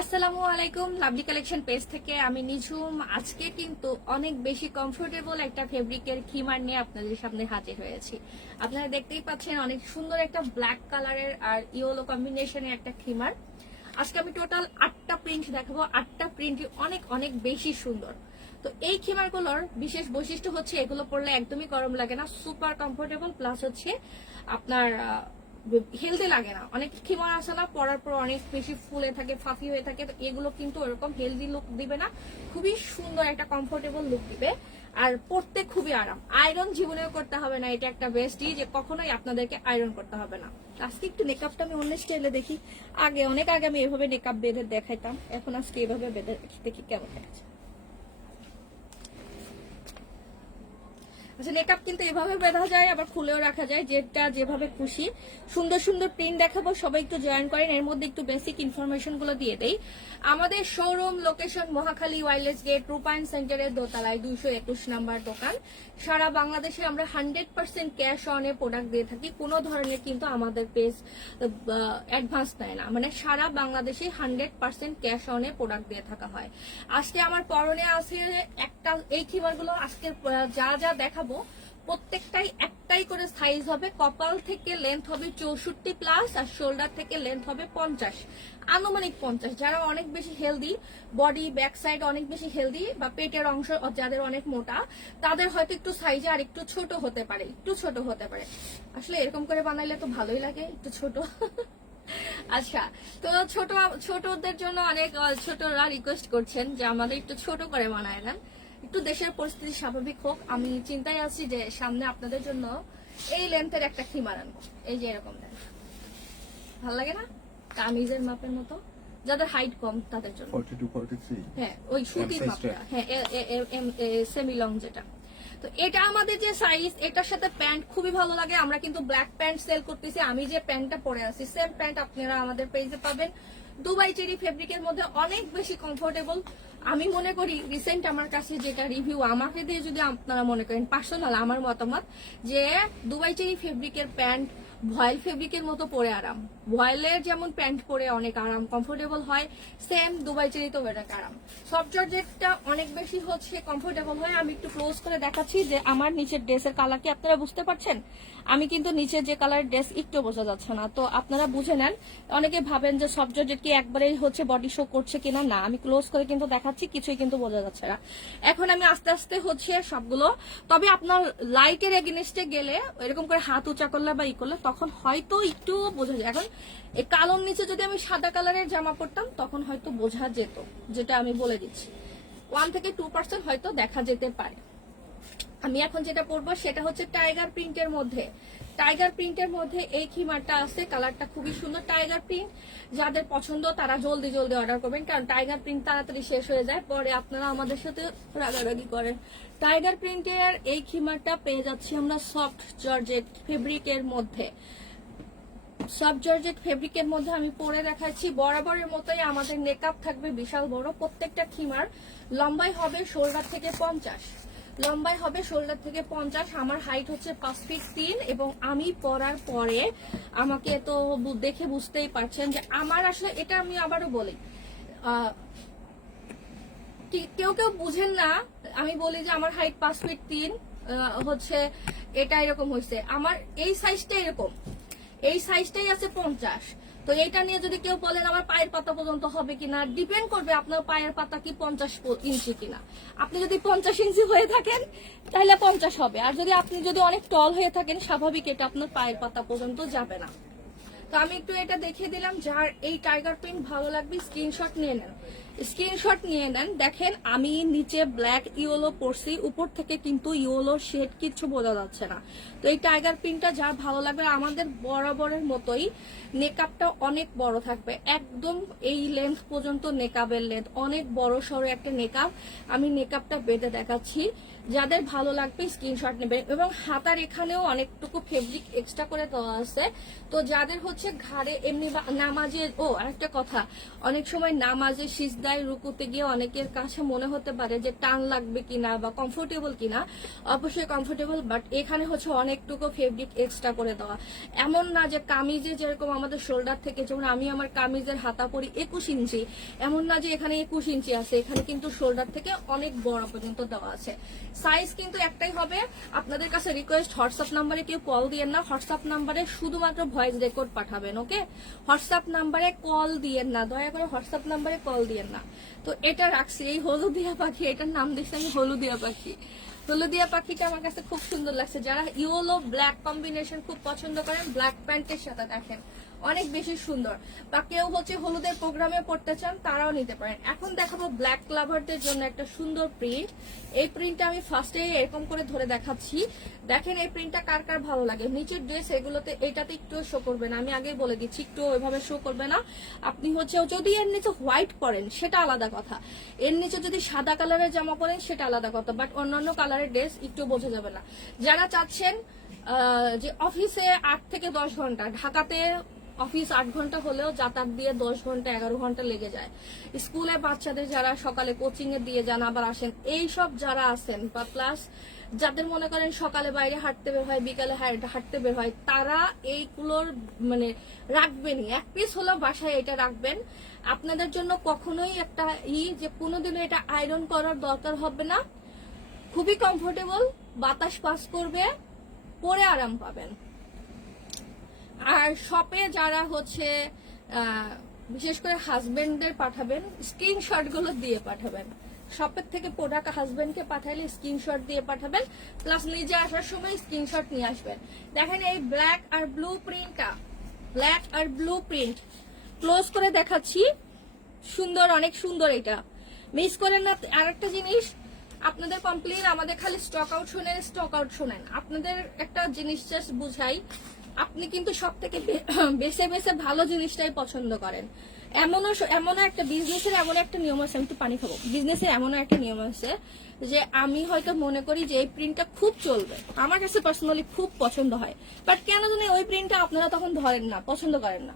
আসসালামু আলাইকুম, lovely collection page থেকে আমি নিঝুম। আজকে কিন্তু অনেক বেশি কমফোর্টেবল একটা ফেব্রিকের খিমার নিয়ে আপনাদের সামনে হাজির হয়েছি। আপনারা দেখতেই পাচ্ছেন অনেক সুন্দর একটা ব্ল্যাক কালারের আর ইয়েলো কম্বিনেশনের একটা খিমার। আজকে আমি টোটাল 8টা প্রিন্ট দেখাবো। 8টা প্রিন্টই অনেক অনেক বেশি সুন্দর। তো এই খিমারগুলোর বিশেষ বৈশিষ্ট্য হচ্ছে এগুলো পরলে একদমই গরম লাগে না, সুপার কমফোর্টেবল, প্লাস হচ্ছে আপনার হেলদি লাগে না। অনেক খিমার আছে না, পরার পর অনেক বেশি ফুলে থাকে, ফাফি হয়ে থাকে, তো এগুলো কিন্তু ওরকম হেলদি লুক দিবে না, খুবই সুন্দর একটা কমফোর্টেবল লুক দিবে আর পরতে খুবই আরাম। আয়রন জীবনেও করতে হবে না, এটা একটা বেস্টই যে কখনোই আপনাদেরকে আয়রন করতে হবে না। আজকে একটু মেকআপটা আমি অন্য স্টাইলে দেখি। অনেক আগে আমি এভাবে মেকআপ বেঁধে দেখাইতাম, এখন আজকে এভাবে বেঁধে দেখি কেমন লাগছে। আচ্ছা, মেকআপ কিন্তু এভাবে বেঁধা যায়, আবার খুলেও রাখা যায়, যেটা যেভাবে খুশি। সুন্দর সুন্দর প্রিন্ট দেখাবো, সবাই একটু জয়েন করেন। এর মধ্যে একটু বেসিক ইনফরমেশন গুলো দিয়ে দেই। আমাদের showroom location Mohakhali wireless gate, Rupayan সেন্টারের দোতলায়, 221 নাম্বার দোকান। সারা বাংলাদেশে আমরা 100% ক্যাশ অনে প্রোডাক্ট দিয়ে থাকি, কোনো ধরনের কিন্তু আমাদের পেজ অ্যাডভান্স নেয় না, মানে সারা বাংলাদেশে 100% ক্যাশ অনে প্রোডাক্ট দিয়ে থাকা হয়। আজকে আমার পরনে আছে একটা, এই খিমারগুলো আজকে যা যা দেখাবো প্রত্যেকটাই একটাই করে সাইজ হবে। কপাল থেকে লেন্থ হবে 64 প্লাস, আর শোল্ডার থেকে লেন্থ হবে 50, আনুমানিক 50। যারা অনেক বেশি হেলদি, বডি ব্যাক সাইড অনেক বেশি হেলদি, বা পেটের অংশ যাদের অনেক মোটা, তাদের হয়তো একটু সাইজে আর একটু ছোট হতে পারে, একটু ছোট হতে পারে। আসলে এরকম করে বানাইলে তো ভালোই লাগে, একটু ছোট। আচ্ছা, তো ছোটদের জন্য অনেক ছোটরা রিকোয়েস্ট করছেন যে আমাদের একটু ছোট করে বানায় দেন, একটু দেশের পরিস্থিতি স্বাভাবিক হোক। আমি চিন্তায় আছি যে সামনে আপনাদের জন্য এই লেন্থের একটা খিমার আনবো, এই যে এরকম দেন, ভালো লাগে না? কামিজের মাপের মতো, যাদের হাইট কম তাদের জন্য। 42 43 হ্যাঁ, ওই সুতির মাপটা, হ্যাঁ সেমি লং যেটা। তো এটা আমাদের যে সাইজ, এটার সাথে প্যান্ট খুবই ভালো লাগে। আমরা কিন্তু ব্ল্যাক প্যান্ট সেল করতেছি। আমি যে প্যান্টটা পরে আছি সেম প্যান্ট আপনারা আমাদের পেজে পাবেন। দুবাই চেরি ফেব্রিকের মধ্যে অনেক বেশি কমফোর্টেবল। আমি মনে করি রিসেন্ট আমার কাছে যেটা রিভিউ, আমাকে দিয়ে যদি আপনারা মনে করেন, পার্সোনাল আমার মতামত, যে দুবাই চেরি ফেব্রিকের প্যান্ট ভয়েল ফেব্রিকের মতো পরে আরাম। ভয়েলের যেমন প্যান্ট পরে অনেক আরাম কমফোর্টেবল হয়, সেম দুবাই চেরিতেও এটা আরাম। সফট জর্জেটটা অনেক বেশি হচ্ছে কমফোর্টেবল হয়। আমি একটু ক্লোজ করে দেখাচ্ছি যে আমার নিচের ড্রেসের কালার কি আপনারা বুঝতে পারছেন। আমি কিন্তু নিচের যে কালার ড্রেস একটু বোঝা যাচ্ছে না, তো আপনারা বুঝে নেন। অনেকে ভাবেন যে সফট জর্জেট কি একবারেই হচ্ছে বডি শো করছে কিনা, না, আমি ক্লোজ করে কিন্তু দেখাচ্ছি, কিছুই কিন্তু বোঝা যাচ্ছে না। এখন আমি আস্তে আস্তে হচ্ছে সবগুলো, তবে আপনার লাইটের এগেনস্টে গেলে এরকম করে হাত উঁচা করলে বা ই করলে তখন হয়তো একটু বোঝা যায়। এখন এই কালোর নিচে যদি আমি সাদা কালারের জামা পরতাম তখন হয়তো বোঝা যেত, যেটা আমি বলে দিচ্ছি 1 থেকে 2% হয়তো দেখা যেতে পারে। আমি এখন যেটা পরবো সেটা হচ্ছে টাইগার প্রিন্টের মধ্যে। টাইগার প্রিন্টের মধ্যে এই খিমারটা আছে, কালারটা খুবই সুন্দর। টাইগার প্রিন্ট যাদের পছন্দ তারা জলদি জলদি অর্ডার করবেন, কারণ টাইগার প্রিন্ট তাড়াতাড়ি শেষ হয়ে যায়, পরে আপনারা আমাদের সাথে রাগারাগি করেন। টাইগার প্রিন্টের এই খিমারটা পেয়ে যাচ্ছি আমরা সফট জর্জেট ফেব্রিকের মধ্যে। সফট জর্জেট ফেব্রিকের মধ্যে আমি পরে দেখাচ্ছি। বরাবরের মতোই আমাদের নেকআপ থাকবে বিশাল বড়। প্রত্যেকটা খিমার লম্বাই হবে শোল্ডার থেকে 50, লম্বাই হবে শোল্ডার থেকে 50। আমার হাইট হচ্ছে 5 ফিট 3, এবং আমি পরার পরে আমাকে তো দেখে বুঝতেই পারছেন যে আমার আসলে, এটা আমি আবারও বলি, কেউ কেউ বুঝেন না। আমি বলি যে আমার হাইট 5 ফিট 3 হচ্ছে, এটা এরকম হয়েছে, আমার এই সাইজটা এরকম, এই সাইজটাই আছে 50। তো এইটা নিয়ে যদি কেউ বলেন আমার পায়ের পাতা পর্যন্ত হবে কিনা, ডিপেন্ড করবে আপনার পায়ের পাতা কি 50 ইঞ্চি কিনা। আপনি যদি 50 ইঞ্চি হয়ে থাকেন তাহলে 50 হবে, আর আপনি যদি অনেক টল হয়ে থাকেন, স্বাভাবিক এটা আপনার পায়ের পাতা পর্যন্ত যাবে না। তো আমি একটু এটা দেখিয়ে দিলাম। যার এই টাইগার প্রিন্ট ভালো লাগবে স্ক্রিনশট নিয়ে নেন, স্ক্রিনশট নিয়ে নেন। দেখেন আমি নিচে ব্ল্যাক ইয়েলো পরছি, উপর থেকে কিন্তু ইয়েলো শেড কিছু বোঝা যাচ্ছে না। তো এই টাইগার প্রিন্টটা যার ভালো লাগবে, আমাদের বরাবরের মতোই নেকআপটা অনেক বড় থাকবে, একদম এই লেন্থ পর্যন্ত নেকআপের লেন্থ, অনেক বড় সড়ো একটা নেকআপ। আমি নেকআপটা বেঁধে দেখাচ্ছি, যাদের ভালো লাগবে স্ক্রিনশট নেবে। এবং হাতার এখানেও অনেকটুকু ফেব্রিক এক্সট্রা করে দেওয়া আছে। তো যাদের হচ্ছে ঘাড়ে এমনি নামাজে, আরেকটা কথা, অনেক সময় নামাজে সিজদা সিজদায় রুকুতে গিয়ে অনেকের কাছে মনে হতে পারে যে টান লাগবে কিনা বা কমফোর্টেবল কিনা, অবশ্যই কমফোর্টেবল, বাট এখানে হচ্ছে অনেকটুকু ফেব্রিক এক্সট্রা করে দেওয়া। এমন না যে কামিজে যেরকম আমাদের শোল্ডার থেকে, যেমন আমি আমার কামিজের হাতা পরি 21 ইঞ্চি, এমন না যে এখানে 21 ইঞ্চি আছে, এখানে কিন্তু শোল্ডার থেকে অনেক বড় পর্যন্ত দেওয়া আছে। সাইজ কিন্তু একটাই হবে। আপনাদের কাছে রিকোয়েস্ট, হোয়াটসঅ্যাপ নাম্বারে কেউ কল দিয়েন না, হোয়াটসঅ্যাপ নাম্বারে শুধুমাত্র ভয়েস রেকর্ড পাঠাবেন, ওকে? হোয়াটসঅ্যাপ নাম্বারে কল দিয়েন না, দয়া করে হোয়াটসঅ্যাপ নাম্বারে কল দিয়েন না। তো এটা রাখছি, এই হলুদিয়া পাখি, এটার নাম দিচ্ছি আমি হলুদিয়া পাখি। হলুদিয়া পাখিটা আমার কাছে খুব সুন্দর লাগছে। যারা ইয়েলো ব্ল্যাক কম্বিনেশন খুব পছন্দ করেন, ব্ল্যাক প্যান্টের সাথে দেখেন অনেক বেশি সুন্দর, বা কেউ হচ্ছে হলুদের প্রোগ্রামে পড়তে চান তারাও নিতে পারেন। এখন দেখাবো ব্ল্যাক লাভারদের জন্য একটা সুন্দর প্রিন্ট। এই প্রিন্টটা আমি ফার্স্টে এরকম করে ধরে দেখাচ্ছি, দেখেন এই প্রিন্টটা কার কার ভালো লাগে। নিচের ড্রেস এগুলোতে এটাতে একটু শো করবে না, আমি আগেই বলে দিচ্ছি, একটু ওইভাবে শো করবে না। আপনি হচ্ছে যদি এর নিচে হোয়াইট পরেন সেটা আলাদা কথা, এর নিচে যদি সাদা কালারের জামা পরেন সেটা আলাদা কথা, বাট অন্যান্য কালারের ড্রেস একটু বোঝা যাবে না। যারা চাচ্ছেন যে অফিসে 8 থেকে 10 ঘন্টা, ঢাকাতে অফিস 8 ঘন্টা হলেও যাতায়াত দিয়ে 10 ঘন্টা 11 ঘন্টা লেগে যায়, স্কুলে বাচ্চাদের যারা সকালে কোচিং এ দিয়ে যান আবার আসেন, এই সব যারা আছেন, বা প্লাস যাদের মনে করেন সকালে বাইরে হাঁটতে বের হয়, বিকালে হাঁটতে বের হয়, তারা এইগুলোর মানে রাখবেনই, এক পিস হলেও বাসায় এটা রাখবেন। আপনাদের জন্য কখনোই একটা যে কোনোদিনও এটা আয়রন করার দরকার হবে না, খুবই কমফোর্টেবল, বাতাস পাস করবে, পরে আরাম পাবেন। আর শপে যারা হচ্ছে বিশেষ করে হাজবেন্ডদের পাঠাবেন, স্ক্রিনশট গুলো দিয়ে পাঠাবেন। শপের থেকে প্রোডাক্ট হাজবেন্ডকে পাঠাইলে স্ক্রিনশট দিয়ে পাঠাবেন, প্লাস নিজে আসার সময় স্ক্রিনশট নিয়ে আসবেন। দেখেন এই ব্ল্যাক আর ব্লু প্রিন্টটা, ব্ল্যাক আর ব্লু প্রিন্ট ক্লোজ করে দেখাচ্ছি, সুন্দর, অনেক সুন্দর। এটা মিস করেন না। আর একটা জিনিস, আপনাদের কমপ্লেইন আমাদের খালি স্টক আউট শোনেন, স্টক আউট শোনেন। আপনাদের একটা জিনিস জাস্ট বুঝাই, আপনি কিন্তু সব থেকে বেছে বেছে ভালো জিনিসটাই পছন্দ করেন। এমনও একটা বিজনেসের এমন একটা নিয়ম আছে, আমি একটু পানি খাবো, বিজনেসের এমনও একটা নিয়ম আছে যে আমি হয়তো মনে করি যে এই প্রিন্টটা খুব চলবে, আমার কাছে পার্সোনালি খুব পছন্দ হয়, বাট কেন জানি ওই প্রিন্টটা আপনারা তখন ধরেন না, পছন্দ করেন না।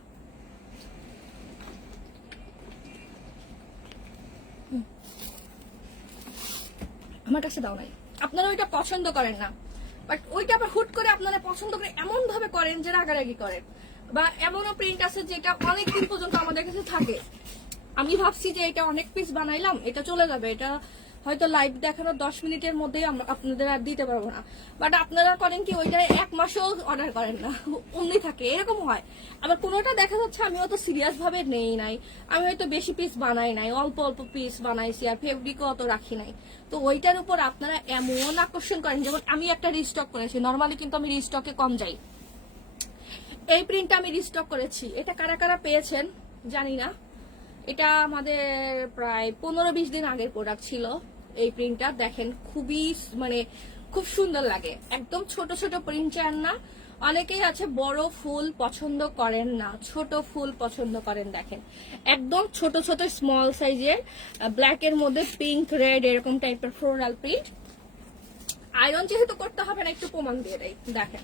আমার কাছে দাও নাই, আপনারা ওইটা পছন্দ করেন না, বাট ওইটা আবার হুট করে আপনারা পছন্দ করে এমন ভাবে করেন যে রাগারাগি করেন। বা এমনও প্রিন্ট আছে যেটা অনেকদিন পর্যন্ত আমাদের কাছে থাকে, আমি ভাবছি যে এটা অনেক পিস বানাইলাম, এটা চলে যাবে, এটা হয়তো লাইভ দেখানোর 10 মিনিটের মধ্যেই আমরা আপনাদের আর দিতে পারবো না, বাট আপনারা করেন কি ওইটা 1 মাসও অর্ডার করেন না, অমনি থাকে, এরকম হয়। আবার কোনোটা দেখা যাচ্ছে আমি অত সিরিয়াস ভাবে নেই নাই, আমি হয়তো বেশি পিস বানাই নাই, অল্প অল্প পিস বানাইছি, আর ফেব্রিকও অত রাখি নাই, তো ওইটার উপর আপনারা এমন আকর্ষণ করেন। যেমন আমি একটা রিস্টক করেছি, নর্মালি কিন্তু আমি রিস্টকে কম যাই, এই প্রিন্টটা আমি রিস্টক করেছি, এটা কারা কারা পেয়েছেন জানি না, এটা আমাদের প্রায় 15-20 দিন আগের প্রোডাক্ট ছিল। এই প্রিন্টটা দেখেন খুবই মানে খুব সুন্দর লাগে, একদম ছোট ছোট প্রিন্ট চান না, অনেকেই আছে বড় ফুল পছন্দ করেন না, ছোট ফুল পছন্দ করেন। দেখেন একদম ছোট ছোট স্মল সাইজের, ব্ল্যাক এর মধ্যে পিঙ্ক রেড এরকম টাইপের ফ্লোরাল প্রিন্ট। আয়রন যেহেতু করতে হবে না, একটু প্রমাণ দিয়ে দেই। দেখেন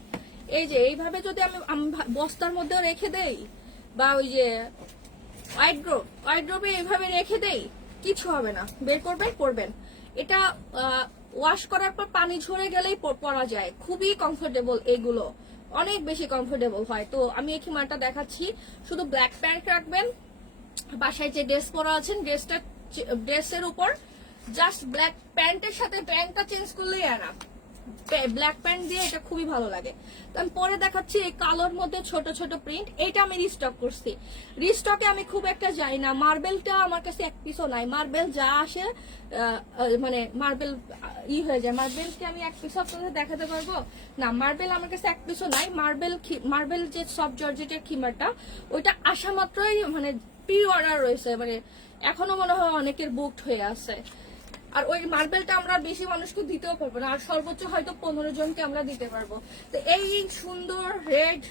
এই যে এইভাবে যদি আমি বস্তার মধ্যেও রেখে দেই, বা ওই যে ওয়াইড্রোবে এইভাবে রেখে দেই, কিছু হবে না, বের করবেন পরবেন। এটা ওয়াশ করার পর পানি ঝরে গেলেই পরা যায়, খুবই কমফোর্টেবল, এগুলো অনেক বেশি কমফোর্টেবল হয়। তো আমি এই খিমারটা দেখাচ্ছি, শুধু ব্ল্যাক প্যান্ট রাখবেন, বাসায় যে ড্রেস পরা আছেন ড্রেসের উপর জাস্ট ব্ল্যাক প্যান্টের সাথে প্যান্টটা চেঞ্জ করলেই আনা, ব্ল্যাক প্যান্ট দিয়ে এটা খুবই ভালো লাগে। তো আমি পরে দেখাচ্ছি এই কালোর মধ্যে ছোট ছোট প্রিন্ট, এটা আমি রিস্টক করছি। রিস্টকে আমি খুব একটা যাই না, মার্বেলটা আমার কাছে এক পিসও নাই, মার্বেল যা আসে মানে মার্বেল হয়ে যায়, মার্বেলকে আমি এক পিস আপনাদের দেখাতে পারবো না, মার্বেল আমার কাছে এক পিসও নাই। মার্বেল যে সফট জর্জেটের খিমারটা, ওইটা আসা মাত্রই মানে প্রি অর্ডার রয়েছে, মানে এখনো মনে হয় অনেকের বুকড হয়ে আছে। আর ওই মার্বেলটা আমরা বেশি মানুষকে দিতেও পারবো না, আর সর্বোচ্চ হয়তো 15 জনকে আমরা দিতে পারবো। তো এই সুন্দর রেড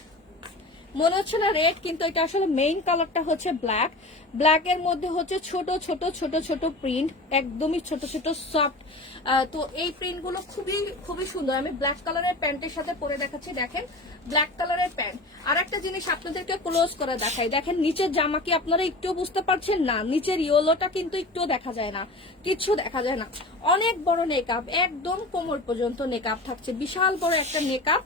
মনে হচ্ছে না রেড, কিন্তু এটা আসলে মেইন কালারটা হচ্ছে ব্ল্যাক। ব্ল্যাকের মধ্যে হচ্ছে ছোট ছোট ছোট ছোট প্রিন্ট, একদমই ছোট ছোট সফট। তো এই প্রিন্ট গুলো খুবই খুবই সুন্দর। আমি ব্ল্যাক কালারের প্যান্টের সাথে পরে দেখাচ্ছি, দেখেন ব্ল্যাক কালারের প্যান্ট। আর একটা জিনিস আপনাদেরকে ক্লোজ করে দেখাই, দেখেন নিচের জামা কি আপনারা একটু বুঝতে পারছেন? না, নিচের ইয়েলোটা কিন্তু একটু দেখা যায় না, কিচ্ছু দেখা যায় না। অনেক বড় নেকআপ, একদম কোমর পর্যন্ত নেকআপ থাকছে, বিশাল বড় একটা নেকআপ।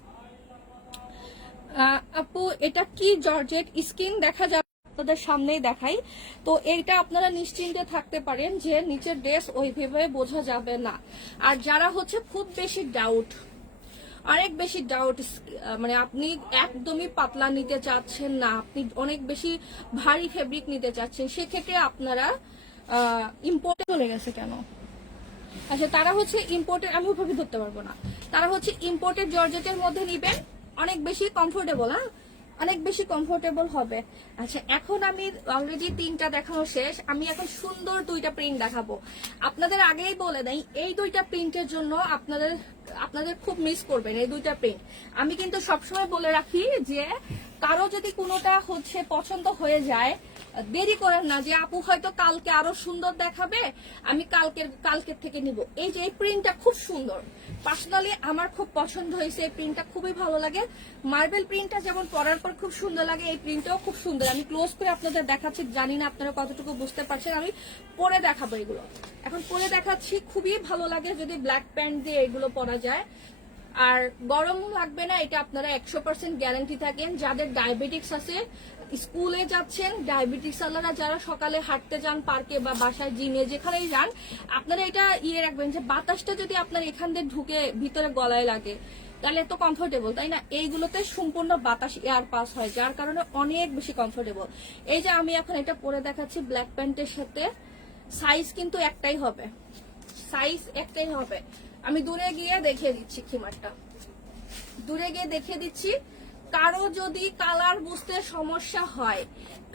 আপু এটা কি জর্জেট? স্কিন দেখা যাবে, আপনাদের সামনেই দেখাই। তো এইটা আপনারা নিশ্চিন্তে থাকতে পারেন যে নিচের ড্রেস ওইভাবে বোঝা যাবে না। আর যারা হচ্ছে খুব বেশি ডাউট, অনেক বেশি ডাউট, মানে আপনি একদমই পাতলা নিতে চাচ্ছেন না, আপনি অনেক বেশি ভারী ফেব্রিক নিতে চাচ্ছেন, সেক্ষেত্রে আপনারা ইম্পোর্টে চলে গেছে কেন? আচ্ছা, তারা হচ্ছে ইম্পোর্টেড, আমি ওভাবে ধরতে পারবো না, তারা হচ্ছে ইম্পোর্টেড জর্জেটের মধ্যে নিবেন, অনেক বেশি কমফোর্টেবল, হ্যাঁ অনেক বেশি কমফোর্টেবল হবে। আচ্ছা, এখন আমি অলরেডি 3টা দেখানো শেষ, আমি এখন সুন্দর 2টা প্রিন্ট দেখাবো। আপনাদের আগেই বলে দেই, এই 2টা প্রিন্টের জন্য আপনাদের খুব মিস করবেন এই 2টা প্রিন্ট। আমি কিন্তু সবসময় বলে রাখি যে কারো যদি কোনোটা হচ্ছে পছন্দ হয়ে যায়, দেরি করেন না, যে আপু হয়তো কালকে আরো সুন্দর দেখাবে, আমি কালকের থেকে নিব। এই যে এই প্রিন্টটা খুব সুন্দর, পার্সোনালি আমার খুব পছন্দ হয়েছে, এই প্রিন্টটা খুবই ভালো লাগে। মার্বেল প্রিন্টটা যেমন পরার পর খুব সুন্দর লাগে, এই প্রিন্টটাও খুব সুন্দর। আমি ক্লোজ করে আপনাদের দেখাচ্ছি, জানি না আপনারা কতটুকু বুঝতে পারছেন, আমি পরে দেখাবো এগুলো। এখন পরে দেখাচ্ছি, খুবই ভালো লাগে যদি ব্ল্যাক প্যান্ট দিয়ে এগুলো পরা যায়, আর গরম লাগবে না, এটা আপনারা 100% গ্যারান্টি থাকেন। যাদের ডায়াবেটিক্স আছে, স্কুলে যাচ্ছেন, ডায়াবেটিক্স আলারা যারা সকালে হাঁটতে যান পার্কে বা বাসায় জিমে যেখানেই যান, আপনারা এটা রাখবেন যে বাতাসটা যদি আপনার এখান দিয়ে ঢুকে ভিতরে গলায় লাগে তাহলে তো কমফোর্টেবল, তাই না? এইগুলোতে সম্পূর্ণ বাতাস এয়ার পাস হয়, যার কারণে অনেক বেশি কমফোর্টেবল। এই যে আমি এখন এটা পরে দেখাচ্ছি ব্ল্যাক প্যান্টের সাথে, সাইজ কিন্তু একটাই হবে, সাইজ একটাই হবে। আমি দূরে গিয়ে দেখিয়ে দিচ্ছি, খিমারটা দূরে গিয়ে দেখিয়ে দিচ্ছি। কারো যদি কালার বুঝতে সমস্যা হয়,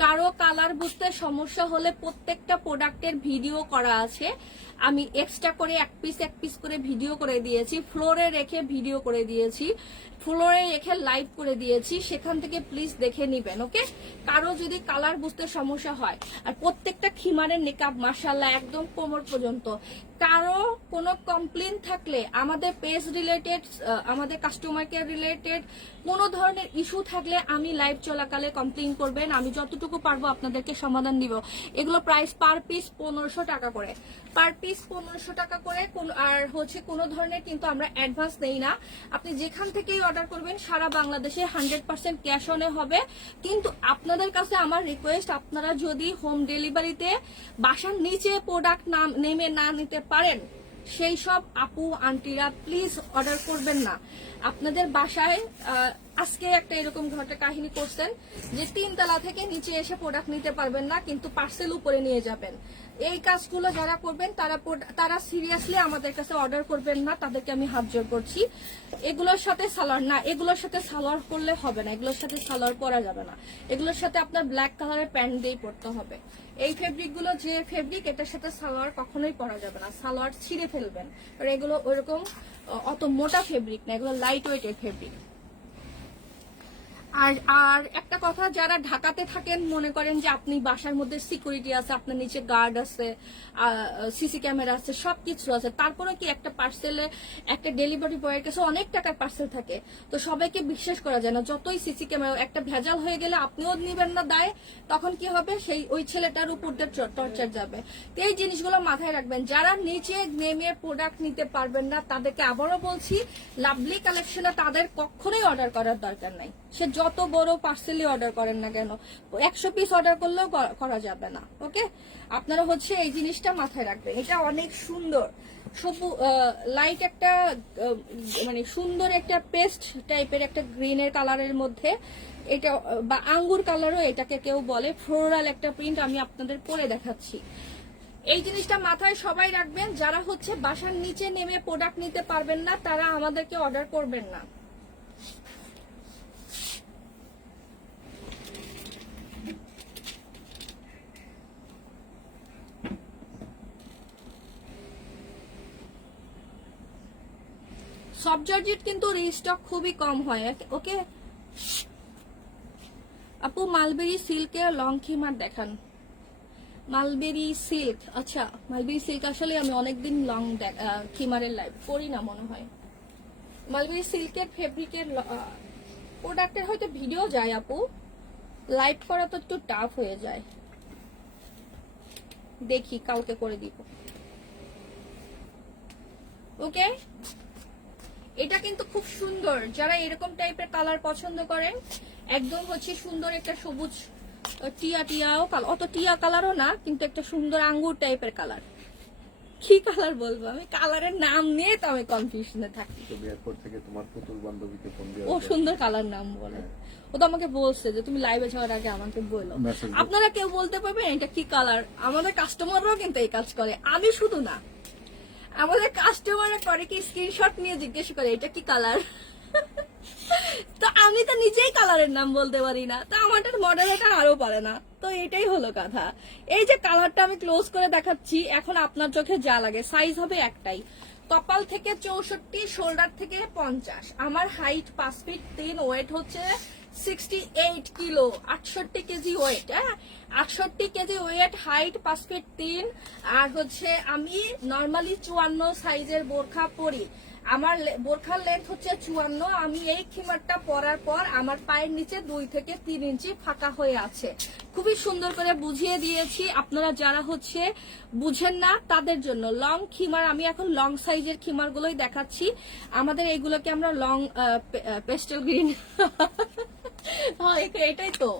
কারো কালার বুঝতে সমস্যা হলে প্রত্যেকটা প্রোডাক্টের ভিডিও করা আছে, আমি এক্সট্রা করে এক পিস করে ভিডিও করে দিয়েছি, ফ্লোরে রেখে ভিডিও করে দিয়েছি, ফ্লোরে রেখে লাইভ করে দিয়েছি, সেখান থেকে প্লিজ দেখে নিবেন, ওকে? কারো যদি কালার বুঝতে সমস্যা হয়, আর প্রত্যেকটা খিমারের নেকআপ মাশাআল্লাহ একদম কোমর পর্যন্ত। কারো কোনো কমপ্লেন থাকলে আমাদের পেজ রিলেটেড, আমাদের কাস্টমার কেয়ার রিলেটেড কোনো ধরনের ইস্যু থাকলে আমি লাইভ চলাকালে কমপ্লেন করবেন, আমি যতটুকু পারবো আপনাদেরকে সমাধান দিব। এগুলো প্রাইস পার পিস 1500 টাকা করে, পার পিস 1500 টাকা করে। আর হচ্ছে কোনো ধরনের কিন্তু আমরা অ্যাডভান্স নেই না, আপনি যেখান থেকেই অর্ডার করবেন সারা বাংলাদেশে 100% ক্যাশ অনে হবে। কিন্তু আপনাদের কাছে আমার রিকোয়েস্ট, আপনারা যদি হোম ডেলিভারিতে বাসার নিচে প্রোডাক্ট নেমে না নিতে পারেন, সেই সব আপু আন্টিরা প্লিজ অর্ডার করবেন না। আপনাদের বাসায় আজকে একটা এরকম ঘটে কাহিনী করছেন যে 3 তলা থেকে নিচে এসে প্রোডাক্ট নিতে পারবেন না, কিন্তু পার্সেল উপরে নিয়ে যাবেন। এই কাজগুলো যারা করবেন তারা সিরিয়াসলি আমাদের কাছে অর্ডার করবেন না, তাদেরকে আমি হাত জোড় করছি। এগুলোর সাথে সালোয়ার না, এগুলোর সাথে সালোয়ার করলে হবে না, এগুলোর সাথে সালোয়ার পরা যাবে না, এগুলোর সাথে আপনার ব্ল্যাক কালারের প্যান্ট দিয়েই পরতে হবে। এই ফেব্রিক গুলো যে ফেব্রিক, এটার সাথে সালোয়ার কখনোই পরা যাবে না, সালোয়ার ছিঁড়ে ফেলবেন। আর এগুলো ওইরকম অত মোটা ফেব্রিক না, এগুলো লাইট ওয়েটের ফেব্রিক। আর একটা কথা, যারা ঢাকাতে থাকেন, মনে করেন যে আপনি বাসার মধ্যে সিকিউরিটি আছে, আপনার নিচে গার্ড আছে, সিসি ক্যামেরা আছে, সবকিছু আছে, তারপরে কি একটা পার্সেলে একটা ডেলিভারি বয়ের কাছে অনেক টাকার পার্সেল থাকে, তো সবাইকে বিশ্বাস করা যায় না। যতই সিসি ক্যামেরা, একটা ভেজাল হয়ে গেলে আপনিও নিবেন না দায়, তখন কি হবে, ওই ছেলেটার উপর দিয়ে টর্চার যাবে। তো এই জিনিসগুলো মাথায় রাখবেন। যারা নিচে নেমে প্রোডাক্ট নিতে পারবেন না, তাদেরকে আবারও বলছি, লাভলি কালেকশনে তাদের কখনোই অর্ডার করার দরকার নাই। সে যত বড় পার্সেলই অর্ডার করেন না কেন, 100 পিস অর্ডার করলেও করা যাবে না, ওকে? আপনারা হচ্ছে এই জিনিসটা মাথায় রাখবেন। এটা অনেক সুন্দর, লাইট একটা মানে সুন্দর একটা পেস্ট টাইপের একটা গ্রিনের কালারের মধ্যে, এটা বা আঙ্গুর কালারও এটাকে কেউ বলে, ফ্লোরাল একটা প্রিন্ট আমি আপনাদের পরে দেখাচ্ছি। এই জিনিসটা মাথায় সবাই রাখবেন, যারা হচ্ছে বাসার নিচে নেমে প্রোডাক্ট নিতে পারবেন না, তারা আমাদেরকে অর্ডার করবেন না। সফট জর্জেট কিন্তু রিস্টক খুবই কম হয়, ওকে? আপু মালবেরি সিল্কের লং খিমার দেখান। মালবেরি সিল্ক, আচ্ছা মালবেরি সিল্ক আসলে আমি অনেকদিন লং খিমারের লাইভ করি না মনে হয়। মালবেরি সিল্কের ফেব্রিকের প্রোডাক্টের হয়তো ভিডিও যায় আপু, লাইভ করা তো একটু টাফ হয়ে যায়, দেখি কালকে করে দিব। ওকে, এটা কিন্তু খুব সুন্দর, যারা এরকম টাইপের কালার পছন্দ করেন, একদম হচ্ছে সুন্দর একটা সবুজ টিয়া টিয়াও কালার, অত টিয়া কালারও না কিন্তু একটা সুন্দর আঙ্গুর টাইপের কালার। কি কালার বলবো আমি, কালারের নাম নিয়ে তো আমি কনফিউশনে থাকি। এয়ারপোর্ট থেকে তোমার পুতুল বান্ধবীকে ফোন দিয়ে ও সুন্দর কালার নাম বলে, ও তো আমাকে বলছে যে তুমি লাইভে যাওয়ার আগে আমাকে বলো। আপনারা কেউ বলতে পারবেন এটা কি কালার? আমাদের কাস্টমাররাও কিন্তু এই কাজ করে, আমি শুধু না, আমাদের কাস্টমাররা করে কি স্ক্রিনশট নিয়ে জিজ্ঞেস করে এটা কি কালার। তো আমি তো নিজেই কালারের নাম বলতে পারি না, তো আমাদের মডেলটা আরো পারে না। তো এটাই হলো কথা। এই যে কালারটা আমি ক্লোজ করে দেখাচ্ছি, এখন আপনার চোখে যা লাগে, সাইজ হবে একটাই, কপাল থেকে 64, শোল্ডার থেকে 50। আমার হাইট 5 ফিট 3, ওয়েট হচ্ছে 68 কিলো, 68 কেজি ওয়েট। হ্যাঁ, 68 কেজি ওয়েট, হাইট 5 ফিট 3। আর হচ্ছে আমি নর্মালি 54 সাইজের বোরখা পরি। আমার বোরখার লেন্থ হচ্ছে 54। আমি এই খিমারটা পরার পর আমার পায়ের নিচে 2 থেকে 3 ইঞ্চি ফাঁকা হয়ে আছে। খুবই সুন্দর করে বুঝিয়ে দিয়েছি, আপনারা যারা হচ্ছে বুঝেন না তাদের জন্য। লং খিমার, আমি এখন লং সাইজের খিমার গুলোই দেখাচ্ছি। আমাদের এইগুলোকে আমরা লং পেস্টেল গ্রিন হ্যাঁ এটাই তো,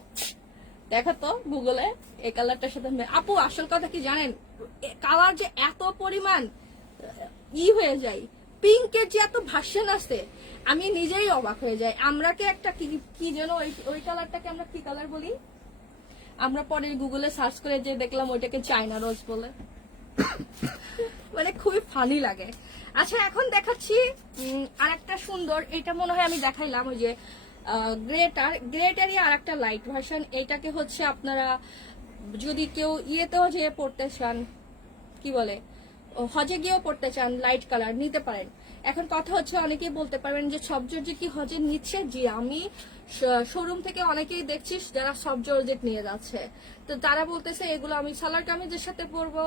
দেখা তো গুগলে এই কালারটার সাথে। আপু আসল কথা কি জানেন, কালার যে এত পরিমাণ হয়ে যায়, পিঙ্কের যে এত ভার্সন আছে, আমি নিজেই অবাক হয়ে যাই। আমরাকে একটা কি যেন ওই কালারটাকে আমরা কি কালার বলি, আমরা পরে গুগলে সার্চ করে যে দেখলাম ওইটাকে চায়না রোজ বলে। মানে খুবই ফানি লাগে। আচ্ছা এখন দেখাচ্ছি আর একটা সুন্দর, এটা মনে হয় আমি দেখাইলাম ওই যে গ্রেটারই আর একটা লাইট ভার্সন। এইটাকে হচ্ছে আপনারা যদি কেউ ইয়েতেও যেয়ে পড়তে চান, কি বলে হজে গিয়েও পড়তে চান, লাইট কালার নিতে পারেন। এখন কথা হচ্ছে অনেকেই বলতে পারবেন যে সব জর্জেট কি হজে নিচ্ছে? জি, আমি শোরুম থেকে অনেকেই দেখছি যারা সব জর্জেট নিয়ে যাচ্ছে। তো তারা বলতেছে এগুলো আমি সালোয়ার কামিজের সাথে পরবো,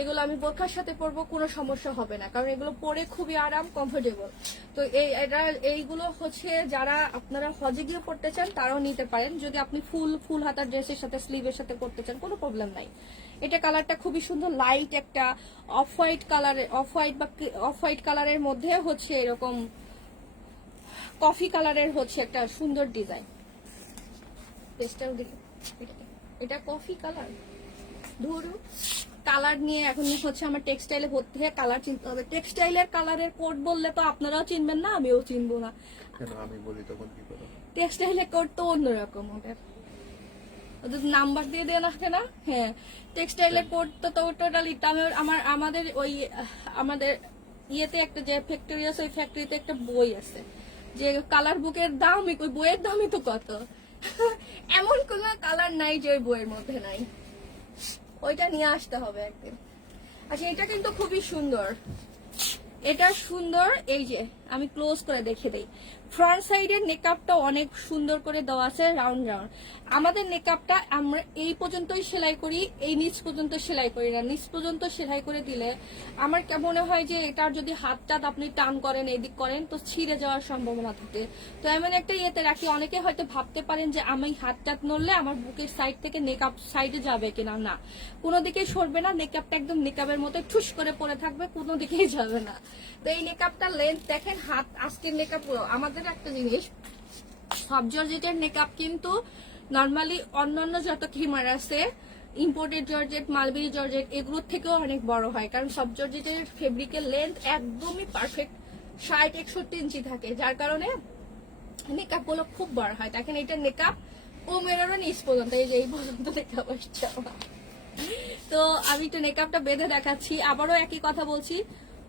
এগুলো আমি বোরখার সাথে পরবো, কোনো সমস্যা হবে না, কারণ এগুলো পরে খুবই আরাম, কমফোর্টেবল। তো এইগুলো হচ্ছে যারা আপনারা হজে গিয়ে পড়তে চান তারাও নিতে পারেন। যদি আপনি ফুল হাতার ড্রেসের সাথে স্লিভের সাথে পড়তে চান কোনো প্রবলেম নাই। এটা কালারটা খুবই সুন্দর, লাইট একটা অফ হোয়াইট কালারের, অফ হোয়াইট কালারের মধ্যে হচ্ছে এরকম কফি কালারের হচ্ছে একটা সুন্দর ডিজাইন। এটা কফি কালার, ধরু কালার নিয়ে এখন হচ্ছে আমার টেক্সটাইলে ভর্তি হয়ে কালার চিনতে হবে। টেক্সটাইলের কালারের কোড বললে তো আপনারাও চিনবেন না, আমিও চিনবো না। আমি বলি তখন কি করো? টেক্সটাইলের কোড তো অন্যরকম, ওদের নাম্বার দিয়ে দেন আসে না। হ্যাঁ, টেক্সটাইলের কোড তো টোটালি আমাদের ইয়েতে একটা যে ফ্যাক্টরি আছে, ওই ফ্যাক্টরিতে একটা বই আছে যে কালার বুকের দাম, ওই বইয়ের দামই তো কত। এমন কোন কালার নাই যে ওই বইয়ের মধ্যে নাই, ওইটা নিয়ে আসতে হবে একদিন। আচ্ছা এটা কিন্তু খুবই সুন্দর, এটা সুন্দর। এই যে আমি ক্লোজ করে দেখে দেই, ফ্রন্ট সাইডের নেকআপটা অনেক সুন্দর করে দেওয়া আছে, রাউন্ড রাউন্ড। আমাদের নেকআপটা আমরা এই পর্যন্তই সেলাই করি, এই নিচ পর্যন্ত সেলাই করি না। নিচ পর্যন্ত সেলাই করে দিলে আমার মনে হয় যে এটার যদি হাতটা আপনি টান করেন, এদিক করেন, তো ছিঁড়ে যাওয়ার সম্ভাবনা থাকে। তো এমন একটা ইয়েতে রাখি, অনেকে হয়তো ভাবতে পারেন যে আমি হাতটা নড়লে আমার বুকের সাইড থেকে নেকআপ সাইডে যাবে কিনা, না, কোনো দিকেই সরবে না। নেকআপটা একদম নেকআপের মতো ঠুস করে পরে থাকবে, কোনো দিকেই যাবে না। তো এই নেকআপটার লেন্থ দেখেন, হাত আজকের নেকআপ পুরো। আমাদের একটা জিনিস, সব জর্জেটের নেকআপ কিন্তু নর্মালি অন্যান্য যত খিমার আছে, ইম্পোর্টেড জর্জেট, মালবেরি জর্জেট, এগুলোর থেকেও অনেক বড় হয়, কারণ সব জর্জেটের ফেব্রিকের লেন্থ একদমই পারফেক্ট 60-61 ইঞ্চি থাকে, যার কারণে নেকআপ গুলো খুব বড় হয়। দেখেন এটা নেকআপ কোমরেরও নিচ পর্যন্ত, এই যে এই পর্যন্ত নেকআপ আসছে আমার। তো আমি একটু নেকআপটা বেঁধে দেখাচ্ছি, আবারও একই কথা বলছি,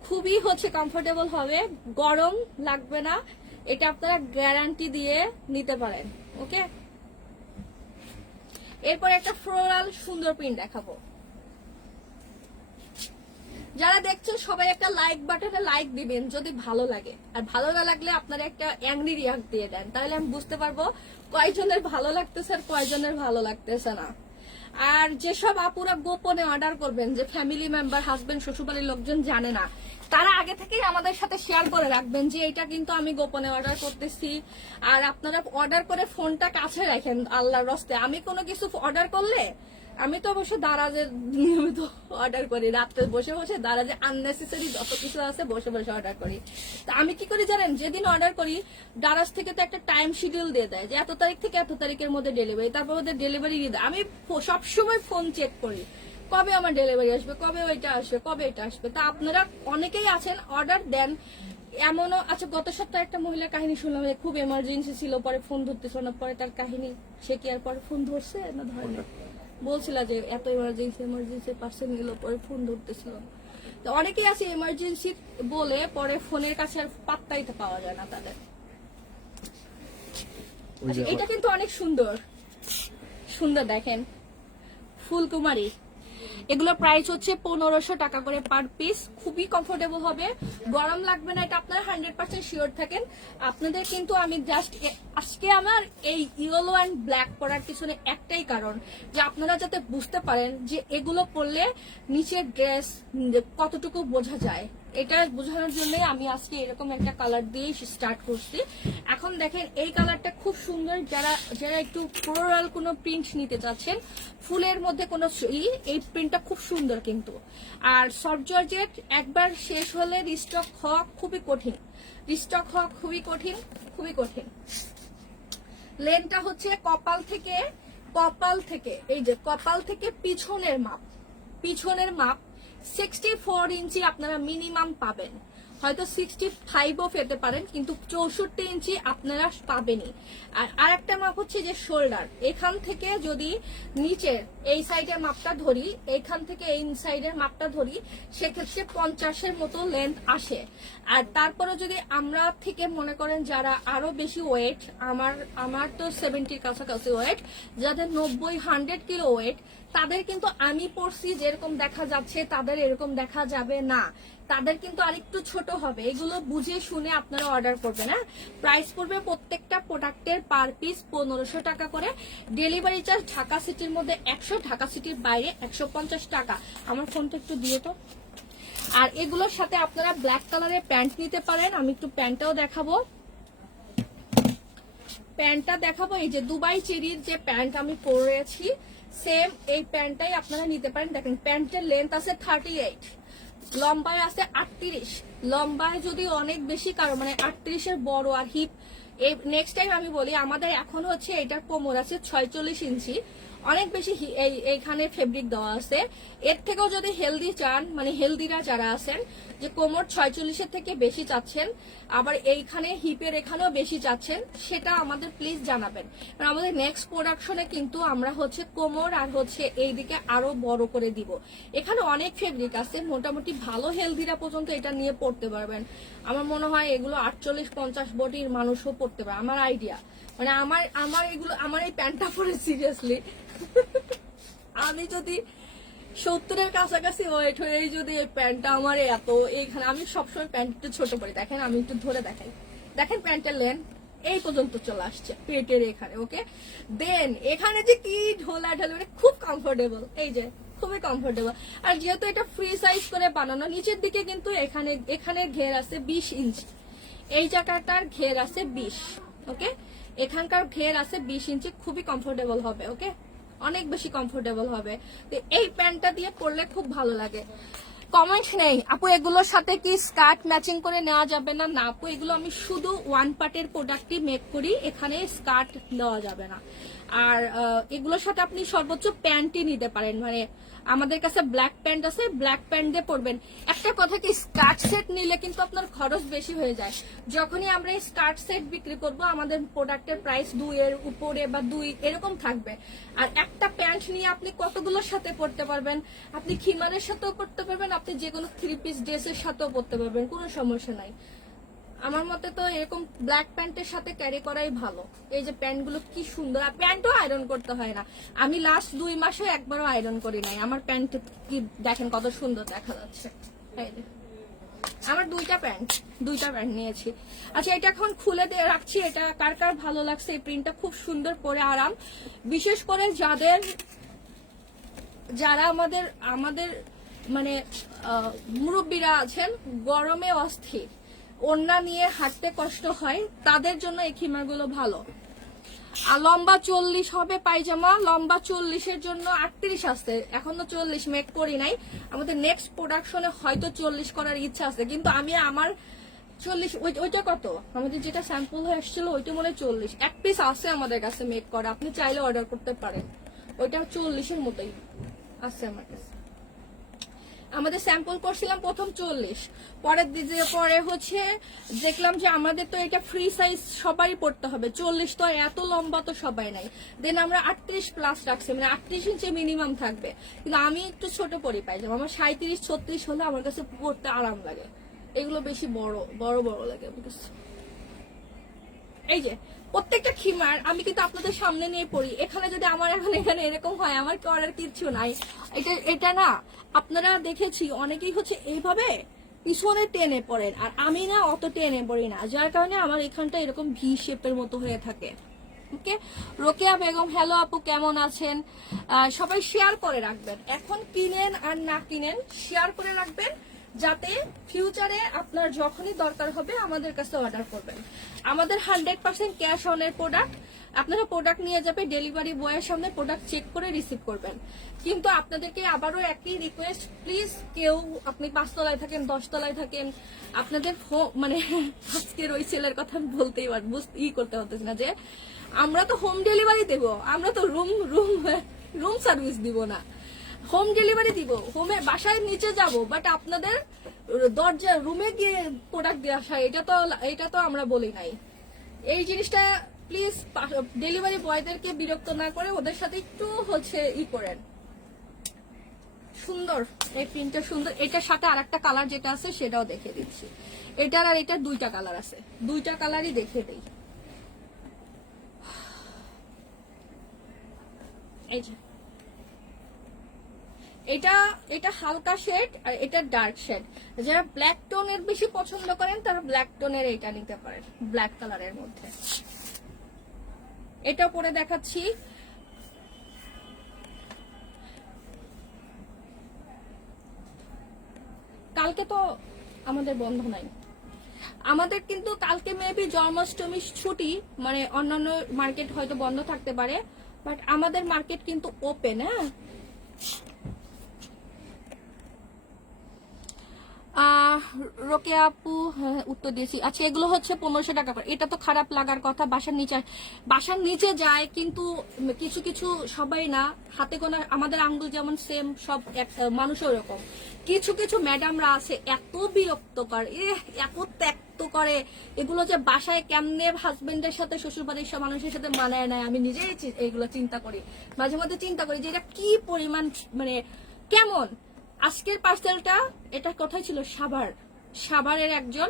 খুবই হচ্ছে কমফোর্টেবল হবে, গরম লাগবে না, এটা আপনারা গ্যারান্টি দিয়ে নিতে পারেন। ওকে, এরপর একটা ফ্লোরাল সুন্দর প্রিন্ট দেখাবো। যারা দেখছেন সবাই একটা লাইক বাটনে লাইক দিবেন যদি ভালো লাগে, আর ভালো না লাগলে আপনারা একটা অ্যাংরি রিয়াক্ট দিয়ে দেন, তাহলে আমি বুঝতে পারবো কয়জনের ভালো লাগতেছে আর কয়জনের ভালো লাগতেছে না। আর যেসব আপুরা গোপনে অর্ডার করবেন, যে ফ্যামিলি মেম্বার, হাজবেন্ড, শ্বশুরবাড়ির লোকজন জানে না, তারা আগে থেকেই আমাদের সাথে শেয়ার করে রাখবেন যে এটা কিন্তু আমি গোপনে অর্ডার করতেছি। আর আপনারা অর্ডার করে ফোনটা কাছে রাখেন আল্লাহর রস্তে। আমি কোনো কিছু অর্ডার করলে আমি তো অবশ্য দারাজের নিয়মিত অর্ডার করি, রাত্রে বসে বসে দারাজে আননেসেসারি যত কিছু আছে বসে বসে অর্ডার করি। তা আমি কি করি জানেন, যেদিন অর্ডার করি দারাজ থেকে তো একটা টাইম শিডিউল দিয়ে দেয় যে এত তারিখ থেকে এত তারিখের মধ্যে ডেলিভারি, তারপর ওদের ডেলিভারি দিয়ে দেয়। আমি সবসময় ফোন চেক করি কবে আমার ডেলিভারি আসবে, কবে ওইটা আসবে, কবে এটা আসবে। তা আপনারা অনেকেই আছেন অর্ডার দেন, এমনও আচ্ছা গত সপ্তাহে একটা মহিলার কাহিনী শুনলাম, খুব এমার্জেন্সি ছিল, পরে ফোন ধরতেছিল না, পরে তার কাহিনী সে কি আর পরে ফোন ধরছে না ধরেনি, বলছিল যে এত এমার্জেন্সি পার্সেল নিল, পরে ফোন ধরতেছিল। তো অনেকেই আছে এমার্জেন্সি বলে পরে ফোনের কাছে আর পাত্তাই তো পাওয়া যায় না তাদের। আচ্ছা, এটা কিন্তু অনেক সুন্দর সুন্দর, দেখেন ফুলকুমারী। এগুলোর প্রাইস হচ্ছে 1500 টাকা করে পার পিস। খুবই কমফোর্টেবল হবে, গরম লাগবে না, এটা আপনারা 100% শিওর থাকেন। আপনাদের কিন্তু আমি জাস্ট আজকে আমার এই ইয়েলো অ্যান্ড ব্ল্যাক পরার পিছনে একটাই কারণ, যে আপনারা যাতে বুঝতে পারেন যে এগুলো পরলে নিচের ড্রেস কতটুকু বোঝা যায়, এটা বোঝানোর জন্য আমি আজকে এরকম একটা কালার দিয়ে স্টার্ট করছি। এখন দেখেন এই কালারটা খুব সুন্দর, যারা যারা একটু ফ্লোরাল কোনো প্রিন্ট নিতে চাচ্ছেন, ফুলের মধ্যে কোনো এই প্রিন্টটা খুব সুন্দর কিন্তু। আর সফট জর্জেট একবার শেষ হলে রিস্টক হওয়া খুবই কঠিন, রিস্টক হওয়া খুবই কঠিন, খুবই কঠিন। লেনটা হচ্ছে কপাল থেকে এই যে কপাল থেকে পিছনের মাপ 64 ইঞ্চি আপনারা মিনিমাম পাবেন, হয়তো 65ও পেতে পারেন, কিন্তু 64 ইঞ্চি আপনারা পাবেনই। আর আরেকটা মাপ হচ্ছে যে শোল্ডার, এখান থেকে যদি নিচের এই সাইডের মাপটা ধরি, এইখান থেকে এই সাইডের মাপটা ধরি, সেক্ষেত্রে 50-এর মতো লেন্থ আসে। আর তারপরে যদি আমরা থেকে মনে করেন যারা আরো বেশি ওয়েট, আমার তো 70-র কাছাকাছি ওয়েট, যাদের 90-100 কিলো ওয়েট, তাদের কিন্তু আমি পড়ছি যেরকম দেখা যাচ্ছে তাদের এরকম দেখা যাবে না, তাদের কিন্তু আরেকটু ছোট হবে। এগুলো বুঝে শুনে আপনারা অর্ডার করবেন। হ্যাঁ, প্রাইস পড়বে প্রত্যেকটা প্রোডাক্টের পার পিস 1500 টাকা করে। ডেলিভারি চার্জ ঢাকা সিটির মধ্যে 100, ঢাকা সিটির বাইরে 150 টাকা। আমার ফোন তো একটু দিয়ে তো। আর এগুলোর সাথে আপনারা ব্ল্যাক কালারের প্যান্ট নিতে পারেন, আমি একটু প্যান্টটাও দেখাবো। এই যে দুবাই চেরির যে প্যান্ট আমি পরেছি, সেম এই প্যান্টটাই আপনারা নিতে পারেন। দেখেন প্যান্টের লেন্থ আছে 38, লম্বায় আছে 38, লম্বায় যদি অনেক বেশি কারো মানে 38-এর বড় আর হিপ। এই নেক্সট টাইম আমি বলি, আমাদের এখন হচ্ছে এটার কোমর আছে 46 ইঞ্চি, অনেক বেশি এইখানে ফেব্রিক দেওয়া আছে। এর থেকেও যদি হেলদি চান, মানে হেলদিরা যারা আছেন, যে কোমর 46-এর থেকে বেশি চাচ্ছেন, আবার এইখানে হিপের এখানেও বেশি চাচ্ছেন, সেটা আমাদের প্লিজ জানাবেন। কারণ আমাদের নেক্সট প্রোডাকশনে কিন্তু আমরা হচ্ছে কোমর আর হচ্ছে এইদিকে আরো বড় করে দিব। এখানে অনেক ফেব্রিক আছে, মোটামুটি ভালো হেলদিরা পর্যন্ত এটা নিয়ে পড়তে পারবেন। আমার মনে হয় এগুলো 48-50 বডির মানুষও পড়তে পারে, আমার আইডিয়া। মানে আমার এই প্যান্টটা পরে সিরিয়াসলি আমি যদি 70-এর কাছাকাছি ওয়েট হয়ে যদি এই প্যান্টটা আমার এত, এইখানে আমি সবসময় প্যান্ট একটু ছোট পরি, দেখেন আমি একটু ধরে দেখাই, দেখেন প্যান্টের লেন্থ এই পর্যন্ত চলে আসছে পেটের এখানে। ওকে, দেন এখানে যে কি ঢোলা ঢালা, খুব কমফোর্টেবল, এই যে খুবই কমফোর্টেবল। আর যেহেতু এটা ফ্রি সাইজ করে বানানো, নিচের দিকে কিন্তু এখানে ঘের আছে 20 ইঞ্চি, এই জায়গাটার ঘের আছে 20। ওকে, এখানকার ঘের আছে 20 ইঞ্চি, খুবই কমফোর্টেবল হবে। ওকে, অনেক বেশি কমফোর্টেবল হবে। তো এই প্যান্টটা দিয়ে পরলে খুব ভালো লাগে। কমেন্ট নেই আপু এগুলোর সাথে কি স্কার্ট ম্যাচিং করে নেওয়া যাবে না? না আপু, এগুলো আমি শুধু ওয়ান পার্টের প্রোডাক্টই মেক করি, এখানে স্কার্ট দেওয়া যাবে না। আর এগুলোর সাথে আপনি সর্বোচ্চ প্যান্টই নিতে পারেন, মানে আমাদের কাছে ব্ল্যাক প্যান্ট আছে, ব্ল্যাক প্যান্ট দিয়ে পরবেন। একটা কথা কি, স্কার্ট সেট নিলে কিন্তু আপনার খরচ বেশি হয়ে যায়। যখনই আমরা এই স্কার্ট সেট বিক্রি করব, আমাদের প্রোডাক্টের প্রাইস 2-এর উপরে বা 2 এরকম থাকবে। আর একটা প্যান্ট নিয়ে আপনি কতগুলোর সাথে পরতে পারবেন, আপনি খিমারের সাথেও পরতে পারবেন, আপনি যে কোনো 3 পিস ড্রেসের সাথেও পরতে পারবেন, কোনো সমস্যা নাই। আমার মতে তো এরকম ব্ল্যাক প্যান্টের সাথে ক্যারি করাই ভালো। এই যে প্যান্টগুলো কি সুন্দর, আর প্যান্টও আয়রন করতে হয় না। আমি লাস্ট 2 মাসে একবারও আয়রন করি নাই, আমার প্যান্ট কি দেখেন কত সুন্দর দেখা যাচ্ছে। আমার দুইটা প্যান্ট নিয়েছি। আচ্ছা, এটা এখন খুলে দিয়ে রাখছি। এটা কার কার ভালো লাগছে? এই প্রিন্টটা খুব সুন্দর, পরে আরাম। বিশেষ করে যারা আমাদের মানে মুরব্বীরা আছেন, গরমে অস্থির, ওড়না নিয়ে হাঁটতে কষ্ট হয়, তাদের জন্য এই খিমারগুলো ভালো। আর লম্বা 40 হবে পায়জামা, লম্বা 40-এর জন্য 38 আছে, এখনো 40 মেক করি নাই। আমাদের নেক্সট প্রোডাকশনে হয়তো 40 করার ইচ্ছা আছে, কিন্তু আমি আমার 40 ওইটা কত আমাদের যেটা স্যাম্পল হয়ে আসছিল ওইটা মনে হয় 40 এক পিস আছে আমাদের কাছে মেক করা, আপনি চাইলে অর্ডার করতে পারেন। ওইটা 40-এর মতোই আছে আমার কাছে। আমাদের স্যাম্পল করছিলাম প্রথম 40, পরে হচ্ছে দেখলাম যে আমাদের তো এটা ফ্রি সাইজ সবারই পড়তে হবে, 40 তো এত লম্বা তো সবাই নাই, দেন আমরা 38 প্লাস রাখছি, মানে 38 ইঞ্চি মিনিমাম থাকবে। কিন্তু আমি একটু ছোট পরি পাইজামা, আমার 37-36 হলে আমার কাছে পড়তে আরাম লাগে, এগুলো বেশি বড় লাগে আমার কাছে। এই যে প্রত্যেকটা খিমার আমি কিন্তু আপনাদের সামনে নিয়ে পড়ি। এখানে যদি আমার এখানে এরকম হয়, আমার করার কিচ্ছু নাই। এটা না, আপনারা দেখেছি অনেকেই হচ্ছে এইভাবে পিছনে টেনে পড়েন, আর আমি না অত টেনে পড়ি না, যার কারণে আমার এখানটা এরকম ভি শেপের মতো হয়ে থাকে। ওকে, রোকেয়া বেগম, হ্যালো আপু, কেমন আছেন? সবাই শেয়ার করে রাখবেন, এখন কিনেন আর না কিনেন শেয়ার করে রাখবেন, যাতে ফিউচারে আপনার যখনই দরকার হবে আমাদের কাছে অর্ডার করবেন। আমাদের 100% ক্যাশ অনের প্রোডাক্ট, আপনারা প্রোডাক্ট নিয়ে যাবে, ডেলিভারি বয়ের সামনে প্রোডাক্ট চেক করে রিসিভ করবেন। কিন্তু আপনাদেরকে আবারও একই রিকোয়েস্ট, প্লিজ কেউ, আপনি 5 তলায় থাকেন, 10 তলায় থাকেন, আপনাদের মানে আজকের ওই ছেলের কথা বলতেই করতে হতেছে না যে আমরা তো হোম ডেলিভারি দেব, আমরা তো রুম সার্ভিস দিব না, হোম ডেলিভারি দিব, বাসায় নিচে যাব, বাট আপনাদের দরজা রুমে গিয়ে প্রোডাক্ট দিয়ে আসা, এটা তো আমরা বলি নাই। এই জিনিসটা প্লিজ ডেলিভারি বয়দেরকে বিরক্ত না করে ওদের সাথে একটু হচ্ছে করেন। সুন্দর এই প্রিন্টটা সুন্দর। এটার সাথে আরেকটা কালার যেটা আছে সেটাও দেখে দিচ্ছি। এটার আর এটার দুইটা কালার আছে, দুইটা কালারই দেখে দিই। এই যে এটা হালকা শেড আর এটা ডার্ক শেড। যারা ব্ল্যাক টোনের বেশি পছন্দ করেন তারা ব্ল্যাক টোনের এটা নিতে পারেন, ব্ল্যাক কালারের মধ্যে। এটা পরে দেখাচ্ছি। কালকে তো আমাদের বন্ধ নাই, আমাদের কিন্তু কালকে মেবি জন্মাষ্টমী ছুটি, মানে অন্যান্য মার্কেট হয়তো বন্ধ থাকতে পারে, বাট আমাদের মার্কেট কিন্তু ওপেন। হ্যাঁ, রোকে আপু উত্তর দিয়েছি। আচ্ছা, এগুলো হচ্ছে 1500 টাকা করে। এটা তো খারাপ লাগার কথা, বাসার নিচে যায়, কিন্তু কিছু কিছু সবাই না, হাতে গোনা আমাদের আঙ্গুল যেমন সেম সব মানুষও এরকম। কিছু কিছু ম্যাডামরা আছে এত বিরক্তকর, এত ত্যাক্ত করে, এগুলো যে বাসায় কেমনে হাজবেন্ডের সাথে শ্বশুর বাড়ির সব মানুষের সাথে মানায় নেয়, আমি নিজেই এগুলো চিন্তা করি, মাঝে মধ্যে চিন্তা করি যে এটা কি পরিমাণ, মানে কেমন। আজকের পার্সেলটা, এটা কোথায় ছিল, সাভারের একজন,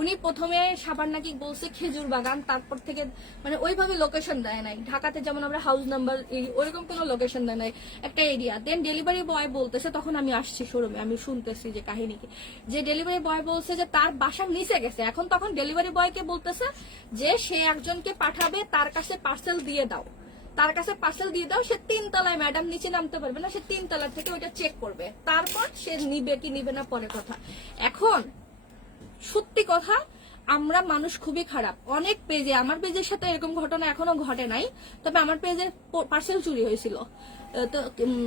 উনি প্রথমে সাভার নাকি বলছে খেজুর বাগান, তারপর থেকে মানে ওইভাবে লোকেশন দেয় নাই, ঢাকাতে যেমন আমরা হাউস নাম্বার ওইরকম কোনো লোকেশন দেয় নাই, একটা এরিয়া। দেন ডেলিভারি বয় বলতেছে, তখন আমি আসছি শোরুমে, আমি শুনতেছি যে কাহিনী কি, যে ডেলিভারি বয় বলছে যে তার বাসার নিচে গেছে। এখন তখন ডেলিভারি বয়কে বলতেছে যে সে একজনকে পাঠাবে, তার কাছে পার্সেল দিয়ে দাও, সে 3 তলায়, ম্যাডাম নিচে নামতে পারবে না, সে 3 তলা থেকে ওইটা চেক করবে, তারপর সে নিবে কি নিবে না পরে কথা। এখন সত্যি কথা, আমরা মানুষ খুবই খারাপ। অনেক পেজে, আমার পেজের সাথে এরকম ঘটনা এখনো ঘটে নাই, তবে আমার পেজে পার্সেল চুরি হয়েছিল। তো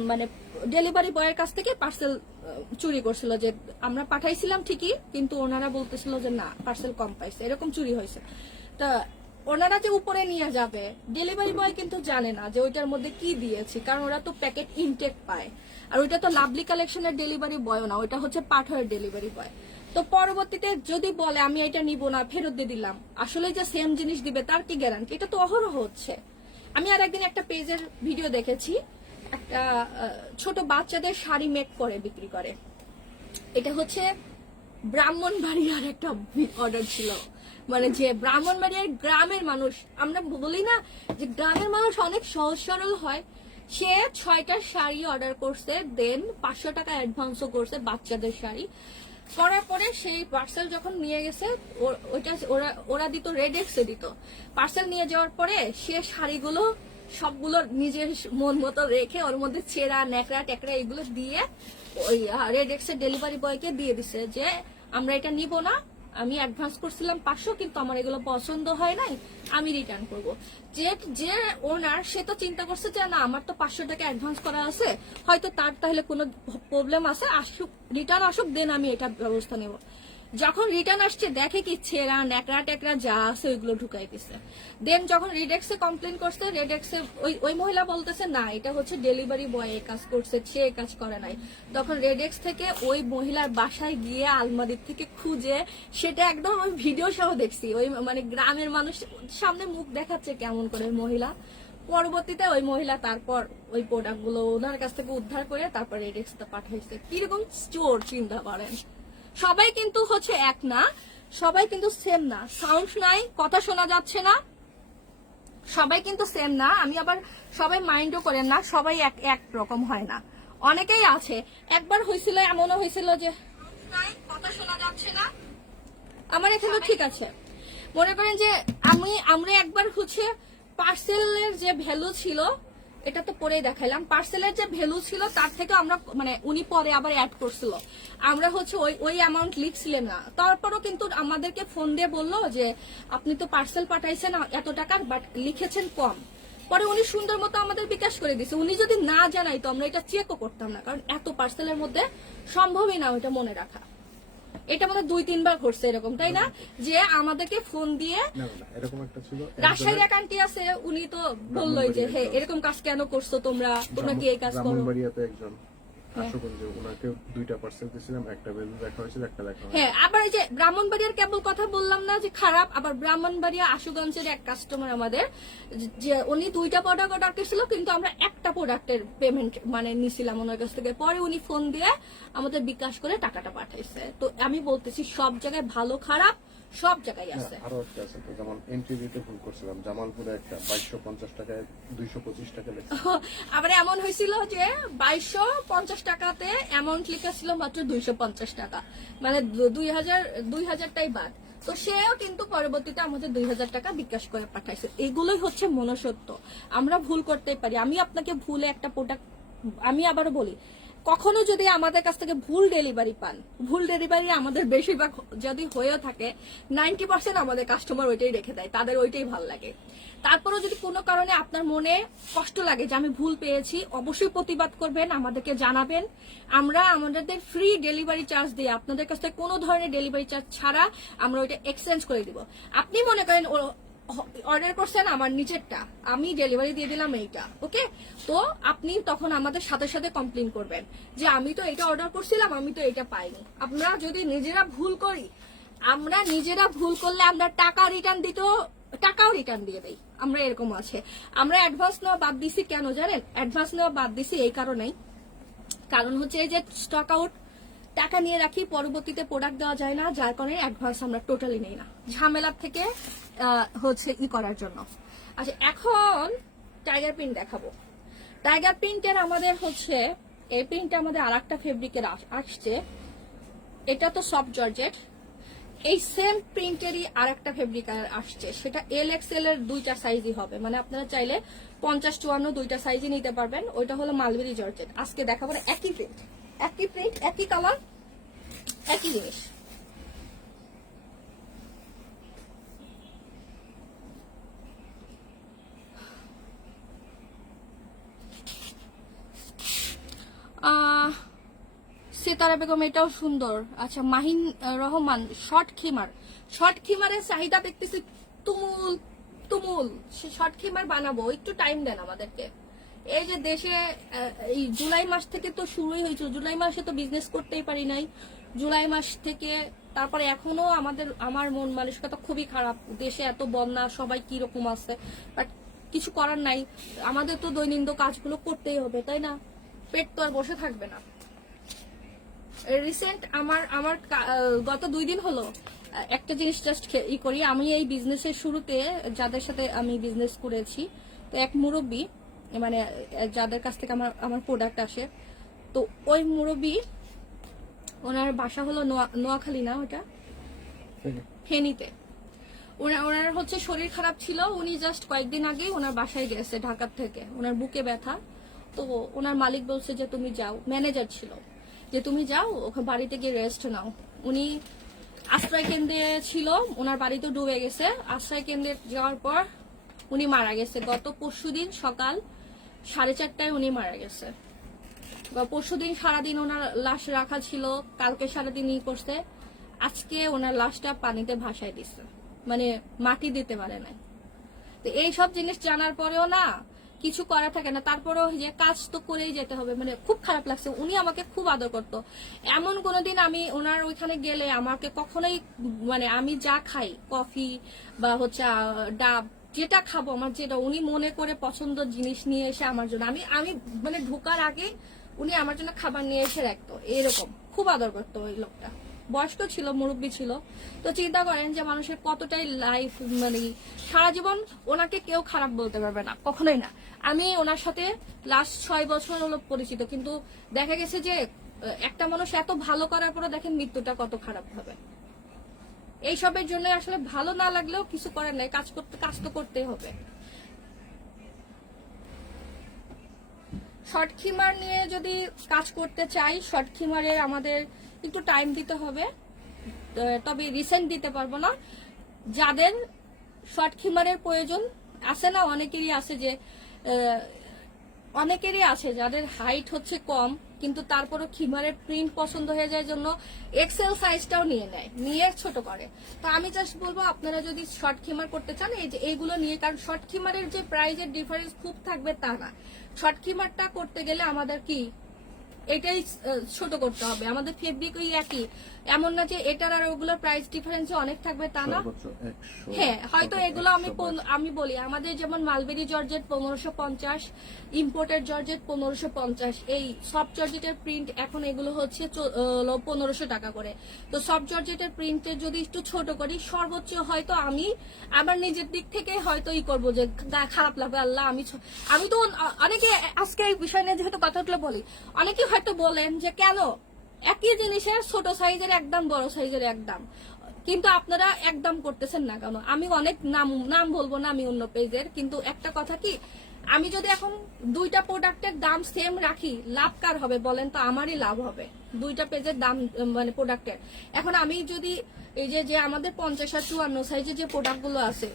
মানে ডেলিভারি বয়ের কাছ থেকে পার্সেল চুরি করছিল, যে আমরা পাঠাইছিলাম ঠিকই, কিন্তু ওনারা বলতেছিল যে না, পার্সেল কম পাইছে, এরকম চুরি হয়েছে। তা ওনারা যে উপরে নিয়ে যাবে, ডেলিভারি বয় কিন্তু জানে না যে ওইটার মধ্যে কি দিয়েছি, কারণ ওরা তো প্যাকেট ইনটেক পায়। আর ওইটা তো লাভলি কালেকশনের ডেলিভারি বয়ও না, ওইটা হচ্ছে পাঠকের ডেলিভারি বয়। তো পরবর্তীতে যদি বলে আমি এটা নিব না, ফেরত দিয়ে দিলাম, আসলে যে সেম জিনিস দিবে তার কি গ্যারান্টি? এটা তো অহরহ হচ্ছে। আমি আর একদিন একটা পেজের ভিডিও দেখেছি, একটা ছোট বাচ্চাদের শাড়ি মেক করে বিক্রি করে। এটা হচ্ছে ব্রাহ্মণবাড়িয়ার একটা অর্ডার ছিল, মানে যে ব্রাহ্মণবাড়িয়ার গ্রামের মানুষ, আমরা বলি না যে গ্রামের মানুষ অনেক সহজ সরল হয়, সে 6টা শাড়ি অর্ডার করছে, দেন 500 টাকা অ্যাডভান্সও করছে, বাচ্চাদের শাড়ি। করার পরে সেই পার্সেল যখন নিয়ে গেছে ওইটা ওরা দিত রেডেক্সে দিত। পার্সেল নিয়ে যাওয়ার পরে সে শাড়িগুলো সবগুলো নিজের মন মতো রেখে ওর মধ্যে ছেঁড়া ন্যাকড়া ট্যাকড়া এগুলো দিয়ে ওই রেডেক্সের ডেলিভারি বয়কে দিয়ে দিছে যে আমরা এটা নিব না, আমি অ্যাডভান্স করছিলাম 500, কিন্তু আমার এগুলো পছন্দ হয় নাই, আমি রিটার্ন করব। যে ওনার সে তো চিন্তা করছে যে না আমার তো 500 টাকা অ্যাডভান্স করা আছে, হয়তো তার তাহলে কোনো প্রবলেম আছে, আসুক রিটার্ন আসুক, দেন আমি এটা ব্যবস্থা নেব। যখন রিটার্ন আসছে দেখে কি ছেঁড়া ন্যাকড়া ট্যাকড়া যা আছে ওইগুলো ঢুকাই দিছে। দেন যখন রেডেক্সে কমপ্লেন করছে, রেডেক্সে ওই মহিলা বলতেছে না এটা হচ্ছে ডেলিভারি বয় এই কাজ করছে, সে এই কাজ করে নাই। তখন রেডেক্স থেকে ওই মহিলার বাসায় গিয়ে আলমারির থেকে খুঁজে সেটা একদম আমি ভিডিও সহ দেখছি, ওই মানে গ্রামের মানুষ সামনে মুখ দেখাচ্ছে কেমন করে মহিলা। পরবর্তীতে ওই মহিলা তারপর ওই প্রোডাক্ট গুলো ওনার কাছ থেকে উদ্ধার করে তারপর রেডেক্সটা পাঠাইছে। কিরকম স্টোর চিন্তা করেন। সবাই কিন্তু হচ্ছে এক না, সবাই কিন্তু সেম না, সাউন্ড নাই, কথা শোনা যাচ্ছে না, সবাই কিন্তু সেম না। আমি আবার সবাই মাইন্ডও করেন না, সবাই এক রকম হয় না। অনেকেই আছে, একবার হয়েছিল এমনও হয়েছিল যে কথা শোনা যাচ্ছে না, আমার এখানে ঠিক আছে। মনে করেন যে আমরা একবার হচ্ছে পার্সেলের যে ভ্যালু ছিল, এটা তো পরেই দেখাইলাম, পার্সেলের যে ভ্যালু ছিল তার থেকে আমরা মানে উনি পরে আবার অ্যাড করছিল, আমরা হচ্ছে ওই অ্যামাউন্ট লিখছিলেন না। তারপরও কিন্তু আমাদেরকে ফোন দিয়ে বললো যে আপনি তো পার্সেল পাঠাইছেন এত টাকার, বাট লিখেছেন কম। পরে উনি সুন্দর মতো আমাদের বিকাশ করে দিচ্ছে। উনি যদি না জানাই তো আমরা এটা চেকও করতাম না, কারণ এত পার্সেলের মধ্যে সম্ভবই না ওইটা মনে রাখা। এটা মানে 2-3 বার ঘটছে এরকম, তাই না? যে আমাদেরকে ফোন দিয়ে এরকম একটা ছিল, রাজশাহীর এক আন্টি আছে, উনি তো বললোই যে হ্যাঁ এরকম কাজ কেন করছো তোমরা কি এই কাজ করো। ব্রাহ্মণবাড়িয়াতে একজন আশুগঞ্জে, ওনাকে 2টা পার্সেল দিয়েছিলাম, একটা ভ্যালু দেখা হয়েছিল, একটা দেখা হয়নি। হ্যাঁ, আবার এই যে ব্রাহ্মণবাড়িয়ার কেবল কথা বললাম না যে খারাপ, আবার ব্রাহ্মণবাড়িয়া আশুগঞ্জের এক কাস্টমার আমাদের, যে উনি 2টা প্রোডাক্ট অর্ডার করেছিল, কিন্তু আমরা একটা প্রোডাক্টের পেমেন্ট মানে নিছিলাম ওনার কাছ থেকে। পরে উনি ফোন দিয়ে আমাদের বিকাশ করে টাকাটা পাঠাইছে। তো আমি বলতেছি সব জায়গায় ভালো খারাপ সব জায়গায় আছে। আরো একটা আছে তো, যেমন এন্ট্রি দিতে ভুল করছিলাম, জামালপুরে একটা 2250 টাকায় 225 টাকা লেখা। আবার এমন হয়েছিল যে 2250 টাকাতে অ্যামাউন্ট লেখা ছিল মাত্র 250 টাকা, মানে 2000টাই বাদ। তো সেও কিন্তু পরবর্তীতে আমাদের 2000 টাকা বিকাশ করে পাঠাইছে। এগুলোই হচ্ছে মনুষ্যত্ব। আমরা ভুল করতেই পারি। আমি আপনাকে ভুলে একটা প্রোডাক্ট, আমি আবারও বলি, কখনো যদি আমাদের কাছ থেকে ভুল ডেলিভারি পান, ভুল ডেলিভারি আমাদের বেশিরভাগ যদি হয়েও থাকে 90% আমাদের কাস্টমার ওইটাই রেখে দেয়, তাদের ওইটাই ভালো লাগে। তারপরেও যদি কোনো কারণে আপনার মনে কষ্ট লাগে যে আমি ভুল পেয়েছি, অবশ্যই প্রতিবাদ করবেন, আমাদেরকে জানাবেন। আমরা আমাদের ফ্রি ডেলিভারি চার্জ দিয়ে আপনাদের কাছ থেকে কোনো ধরনের ডেলিভারি চার্জ ছাড়া আমরা ওইটা এক্সচেঞ্জ করে দিব। আপনি মনে করেন অর্ডার করছেন আমার নিচেরটা, আমি ডেলিভারি দিয়ে দিলাম এইটা, ওকে, তো আপনি তখন আমাদের সাথে সাথে কমপ্লেন করবেন যে আমি তো এটা অর্ডার করছিলাম, আমি তো এটা পাইনি। আমরা যদি নিজেরা ভুল করি, আমরা নিজেরা ভুল করলে আমরা টাকাও রিটার্ন দিয়ে দেই। আমরা এরকম আছে। আমরা অ্যাডভান্স নেওয়া বাদ দিছি কেন জানেন? অ্যাডভান্স নেওয়া বাদ দিছি এই কারণেই, কারণ হচ্ছে এই যে স্টক আউট টাকা নিয়ে রাখি, পরবর্তীতে প্রোডাক্ট দেওয়া যায় না, যার কারণে অ্যাডভান্স আমরা টোটালি নেই না, ঝামেলার থেকে হচ্ছে করার জন্য। আচ্ছা, এখন টাইগার প্রিন্ট দেখাবো। টাইগার প্রিন্টের আমাদের হচ্ছে এই প্রিন্টটা আমাদের আরেকটা ফেব্রিকের আসছে, এটা তো সফট জর্জেট। এই সেম প্রিন্টেরই আরেকটা ফেব্রিক আসছে, সেটা LXL এর 2টা সাইজই হবে, মানে আপনারা চাইলে 50-54 2টা সাইজই নিতে পারবেন। ওইটা হলো মালবেরি জর্জেট। আজকে দেখাবো একই প্রিন্ট, একই কালার, একই জিনিস। সিতারা বেগম, এটাও সুন্দর। আচ্ছা, মাহিন রহমান, শর্ট খিমারের চাহিদা দেখতেছি তুমুল। শর্ট খিমার বানাবো, একটু টাইম দেন আমাদেরকে। এই যে দেশে এই জুলাই মাস থেকে তো শুরুই হয়েছে, জুলাই মাসে তো বিজনেস করতেই পারি নাই। জুলাই মাস থেকে তারপরে এখনো আমার মন মানসিকতা খুবই খারাপ। দেশে এত বন্যা, সবাই কিরকম আছে, বাট কিছু করার নাই, আমাদের তো দৈনন্দিন কাজগুলো করতেই হবে, তাই না? পেট তো আর বসে থাকবে না। রিসেন্ট আমার গত 2 দিন হলো একটা জিনিস জাস্ট করি। আমি এই বিজনেসের শুরুতে যাদের সাথে আমি বিজনেস করেছি, তো এক মুরব্বী, মানে যাদের কাছ থেকে আমার প্রোডাক্ট আসে, তো ওই মুরব্বী ওনার বাসা হলো নোয়াখালী, না ওটা ফেনীতে। ওনার হচ্ছে শরীর খারাপ ছিল, উনি জাস্ট কয়েকদিন আগেই ওনার বাসায় গেছে ঢাকার থেকে, ওনার বুকে ব্যথা। তো ওনার মালিক বলছে যে তুমি যাও, ম্যানেজার ছিল, যে তুমি যাও ওখানে বাড়িতে গিয়ে রেস্ট নাও। উনি আশ্রয় কেন্দ্রে ছিল, ওনার বাড়ি তো ডুবে গেছে। আশ্রয় কেন্দ্রে যাওয়ার পর উনি মারা গেছে গত পরশুদিন সকাল 4:30টায় উনি মারা গেছে। পরশুদিন সারাদিন ওনার লাশ রাখা ছিল, কালকে সারাদিন ই করছে, আজকে ওনার লাশটা পানিতে ভাসায় দিচ্ছে, মানে মাটি দিতে পারে নাই। তো এইসব জিনিস জানার পরেও না কিছু করা থাকে না, তারপরেও যে কাজ তো করেই যেতে হবে, মানে খুব খারাপ লাগছে। উনি আমাকে খুব আদর করতো। এমন কোনোদিন আমি ওনার ওইখানে গেলে আমাকে কখনোই, মানে আমি যা খাই কফি বা হচ্ছে ডাব যেটা খাবো, আমার যেটা উনি মনে করে পছন্দ জিনিস নিয়ে এসে আমার জন্য, আমি মানে ঢোকার আগে উনি আমার জন্য খাবার নিয়ে এসে রাখতো, এরকম খুব আদর করতো ওই লোকটা। বয়স্ক ছিল, মুরব্বী ছিল। তো চিন্তা করেন যে মানুষের কতটাই লাইফ, মানে সারা জীবন ওনাকে কেউ খারাপ বলতে পারবে না, কখনোই না। আমি ওনার সাথে লাস্ট 6 বছর হলো পরিচিত, কিন্তু দেখা গেছে যে একটা মানুষ এত ভালো করার পরে দেখেন মৃত্যুটা কত খারাপ হবে। এইসবের জন্য আসলে ভালো না লাগলেও কিছু করার নাই, কাজ তো করতেই হবে। শর্ট খিমার নিয়ে যদি কাজ করতে চাই, শর্ট খিমারের আমাদের একটু টাইম দিতে হবে, তবে রিসেন্ট দিতে পারবো না। যাদের শর্ট খিমারের প্রয়োজন আছে না, অনেকেরই আছে যাদের হাইট হচ্ছে কম, কিন্তু তারপরও খিমারের প্রিন্ট পছন্দ হয়ে যায় জন্য এক্সেল সাইজটাও নিয়ে ছোট করে। তো আমি জাস্ট বলবো আপনারা যদি শর্ট খিমার করতে চান এই যে এইগুলো নিয়ে, কারণ শর্ট খিমারের যে প্রাইজের ডিফারেন্স খুব থাকবে তা না। শর্ট খিমারটা করতে গেলে আমাদের কি এটাই ছোট করতে হবে, আমাদের ফেব্রিক ওই একই, এমন না যে এটার আর ওগুলোর প্রাইস ডিফারেন্স অনেক থাকবে তা না। হ্যাঁ, হয়তো এগুলো আমি বলি, আমাদের যেমন মালবেরি জর্জেট 1550, ইম্পোর্টেড জর্জেট 1550, এই সফট জর্জেটের প্রিন্ট এখন এগুলো হচ্ছে 1500 টাকা করে। তো সফট জর্জেটের প্রিন্টের যদি একটু ছোট করি, সর্বোচ্চ হয়তো আমি আমার নিজের দিক থেকে হয়তো করবো যে খারাপ লাগবে, আল্লাহ আমি তো অনেকে আজকে এই বিষয় নিয়ে যেহেতু কথাগুলো বলি, অনেকে হয়তো বলেন যে কেন একই জিনিসের ছোট সাইজের একদম, বড় সাইজের একদম, কিন্তু আপনারা একদম করতেছেন না কেন? আমি অনেক নাম বলবো না আমি অন্য পেজের, কিন্তু একটা কথা কি, আমি যদি এখন দুইটা প্রোডাক্টের দাম সেম রাখি, লাভ কার হবে বলেন? তো আমারই লাভ হবে, দুইটা পেজের দাম মানে প্রোডাক্টের। এখন আমি যদি এই যে আমাদের 50 আর 54 সাইজের যে প্রোডাক্টগুলো আছে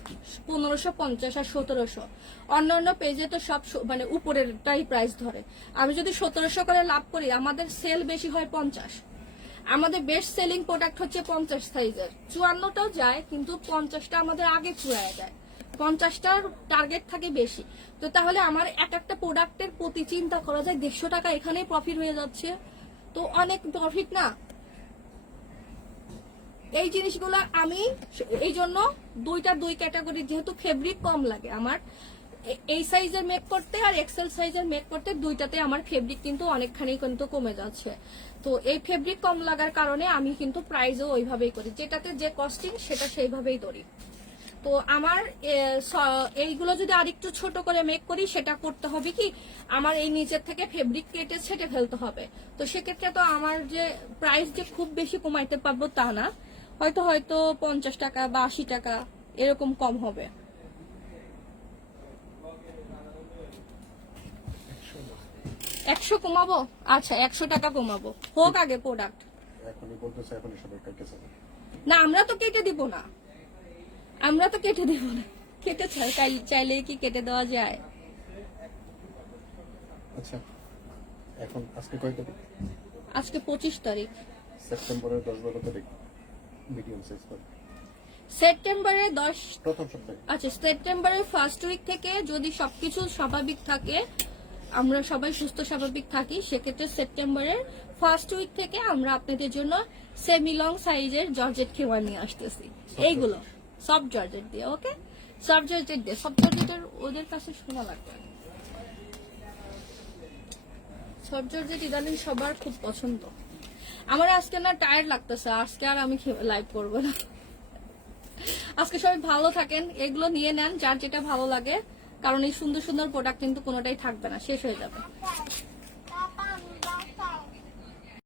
1550 আর 1700, অন্যান্য পেজে তো সব মানে উপরেরটাই প্রাইস ধরে। আমি যদি 1700 করে লাভ করি, আমাদের সেল বেশি হয় 50। আমাদের বেস্ট সেলিং প্রোডাক্ট হচ্ছে 50 সাইজের, 54টাও যায়, কিন্তু 50টা আমাদের আগে চুরায় যায়, 50টার টার্গেট থাকে বেশি। তো তাহলে আমার একটা প্রোডাক্টের প্রতি চিন্তা করা যায় 150 টাকা এখানেই প্রফিট হয়ে যাচ্ছে, তো অনেক প্রফিট না? এই জিনিসগুলো আমি এই জন্য দুই ক্যাটাগরি, যেহেতু ফেব্রিক কম লাগে আমার এই সাইজের মেক করতে আর এক্সেল সাইজের মেক করতে, দুইটাতে আমার ফেব্রিক কিন্তু অনেকখানি কিন্তু কমে যাচ্ছে। তো এই ফেব্রিক কম লাগার কারণে আমি কিন্তু প্রাইসও ওইভাবেই করি, যেটাতে যে কস্টিং সেটা সেইভাবেই ধরি। তো আমার এইগুলো যদি আরেকটু ছোট করে মেক করি, সেটা করতে হবে কি, আমার এই নিচের থেকে ফেব্রিক কেটে ছেটে ফেলতে হবে। তো সেক্ষেত্রে তো আমার যে প্রাইস যে খুব বেশি কমাইতে পারবো তা না, হয়তো 50 টাকা বা 80 টাকা এরকম কম হবে। একশো কমাবো? আচ্ছা, 100 টাকা কমাবো, হোক আগে প্রোডাক্ট। না, আমরা তো কেটে দিব না, কেটে চাইলে কি কেটে দেওয়া যায়? আচ্ছা, এখন আজকে কয় তারিখ? আজকে 25 তারিখ, সেপ্টেম্বরের 10-12 তারিখ মিডিয়াম সাইজ করে। সেপ্টেম্বরের 10 প্রথম সপ্তাহে। আচ্ছা, সেপ্টেম্বরের ফার্স্ট উইক থেকে যদি সবকিছু স্বাভাবিক থাকে, আমরা সবাই সুস্থ স্বাভাবিক থাকি, সেক্ষেত্রে সেপ্টেম্বরের ফার্স্ট উইক থেকে আমরা আপনাদের জন্য সেমি লং সাইজের জর্জেট খিমার নিয়ে আসতেছি। এইগুলো সফট জর্জেট দিয়ে, ওকে, সফট জর্জেট দিয়ে, সফট জর্জেটের ওদের কাছে শোনা লাগবে। সফট জর্জেট ইদানিং সবার খুব পছন্দ। আমার আজকে না টায়ার্ড লাগতেছে, আজকে আর আমি লাইভ করবো না। আজকে সবাই ভালো থাকেন, এগুলো নিয়ে নেন যার যেটা ভালো লাগে, কারণ এই সুন্দর সুন্দর প্রোডাক্ট কিন্তু কোনোটাই থাকবে না, শেষ হয়ে যাবে।